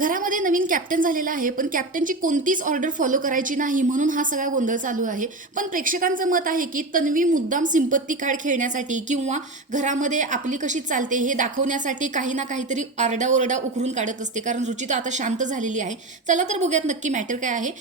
घरामध्ये नवीन कॅप्टन झालेला आहे, पण कॅप्टनची कोणतीच ऑर्डर फॉलो करायची नाही म्हणून हा सगळा गोंधळ चालू आहे. पण प्रेक्षकांचं मत आहे की तन्वी मुद्दाम सिंपत्ती कार्ड खेळण्यासाठी किंवा घरामध्ये आपली कशी चालते हे दाखवण्यासाठी काही ना काहीतरी आरडाओरडा उकरून काढत असते. कारण रुचिता आता शांत झालेली आहे. चला तर बघूयात नक्की मॅटर काय आहे.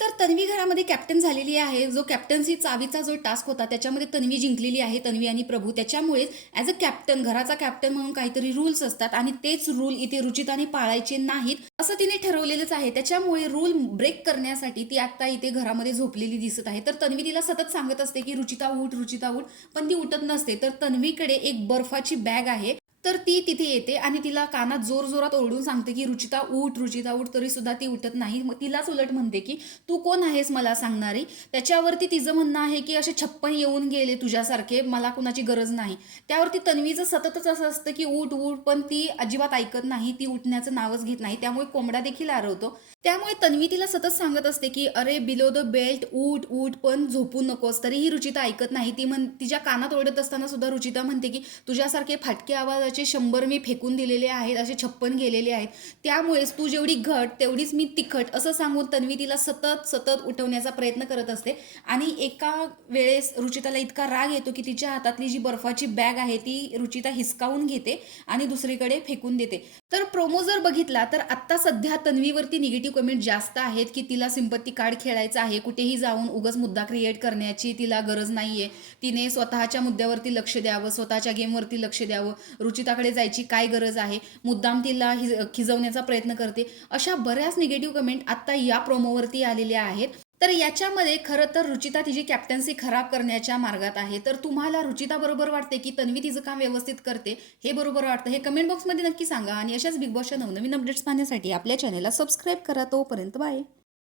तर तन्वी घरामध्ये कॅप्टन झालेली आहे. जो कॅप्टन्सी चावीचा जो टास्क होता त्याच्यामध्ये तन्वी जिंकलेली आहे, तन्वी आणि प्रभू. त्याच्यामुळेच ॲज अ कॅप्टन, घराचा कॅप्टन म्हणून काहीतरी रूल्स असतात आणि तेच रूल इथे रुचिताने पाळायचे नाहीत असं तिने ठरवलेलंच आहे. त्याच्यामुळे रूल ब्रेक करण्यासाठी ती आता इथे घरामध्ये झोपलेली दिसत आहे. तर तन्वी तिला सतत सांगत असते की रुचिता उठ, रुचिता उठ, पण ती उठत नसते. तर तन्वीकडे एक बर्फाची बॅग आहे. तर ती तिथे येते आणि तिला कानात जोरजोरात ओरडून सांगते की रुचिता उठ, रुचिता उठ, तरी सुद्धा ती उठत नाही. मग तिलाच उलट म्हणते की तू कोण आहेस मला सांगणारी. त्याच्यावरती तिचं म्हणणं आहे की असे 56 येऊन गेले तुझ्यासारखे, मला कुणाची गरज नाही. त्यावरती तन्वीचं सततच असं असतं की उठ उठ, पण ती अजिबात ऐकत नाही. ती उठण्याचं नावच घेत नाही. त्यामुळे कोंबडा देखील आरवतो. त्यामुळे तन्वी तिला सतत सांगत असते की अरे बिलो द बेल्ट, उठ उठ, पण झोपू नकोस. तरीही रुचिता ऐकत नाही. तिच्या कानात ओरडत असताना सुद्धा रुचिता म्हणते की तुझ्यासारखे फाटके आवाजाचे 100 मी फेकून दिलेले आहेत, असे 56 गेलेले आहेत. त्यामुळेच तू जेवढी घट तेवढीच मी तिखट, असं सांगून तन्वी तिला सतत सतत उठवण्याचा प्रयत्न करत असते. आणि एका वेळेस रुचिताला इतका राग येतो की तिच्या हातातली जी बर्फाची बॅग आहे ती रुचिता हिसकावून घेते आणि दुसरीकडे फेकून देते. तर प्रोमो जर बघितला तर आत्ता सध्या तन्वीवरती निगेटिव्ह कमेंट जास्त आहेत की तिला सिंपत्ती कार्ड खेळायचं आहे. कुठेही जाऊन उगाच मुद्दा क्रिएट करण्याची तिला गरज नाहीये. तिने स्वतःच्या मुद्द्यावरती लक्ष द्यावं, स्वतःच्या गेमवरती लक्ष द्यावं. रुचिताकडे जायची काय गरज आहे. मुद्दाम तिला खिजवण्याचा प्रयत्न करते. अशा बऱ्याच निगेटिव्ह कमेंट आत्ता या प्रोमोवरती आलेल्या आहेत. तर याच्यामध्ये खरं तर रुचिता तिची कॅप्टन्सी खराब करण्याच्या मार्गात आहे. तर तुम्हाला रुचिता बरोबर वाटते की तन्वी तिचं काम व्यवस्थित करते, हे बरोबर वाटतं, हे कमेंट बॉक्समध्ये नक्की सांगा. आणि अशाच बिग बॉसच्या नवनवीन अपडेट्स पाहण्यासाठी आपल्या चॅनलला सबस्क्राईब करा. तोपर्यंत बाय.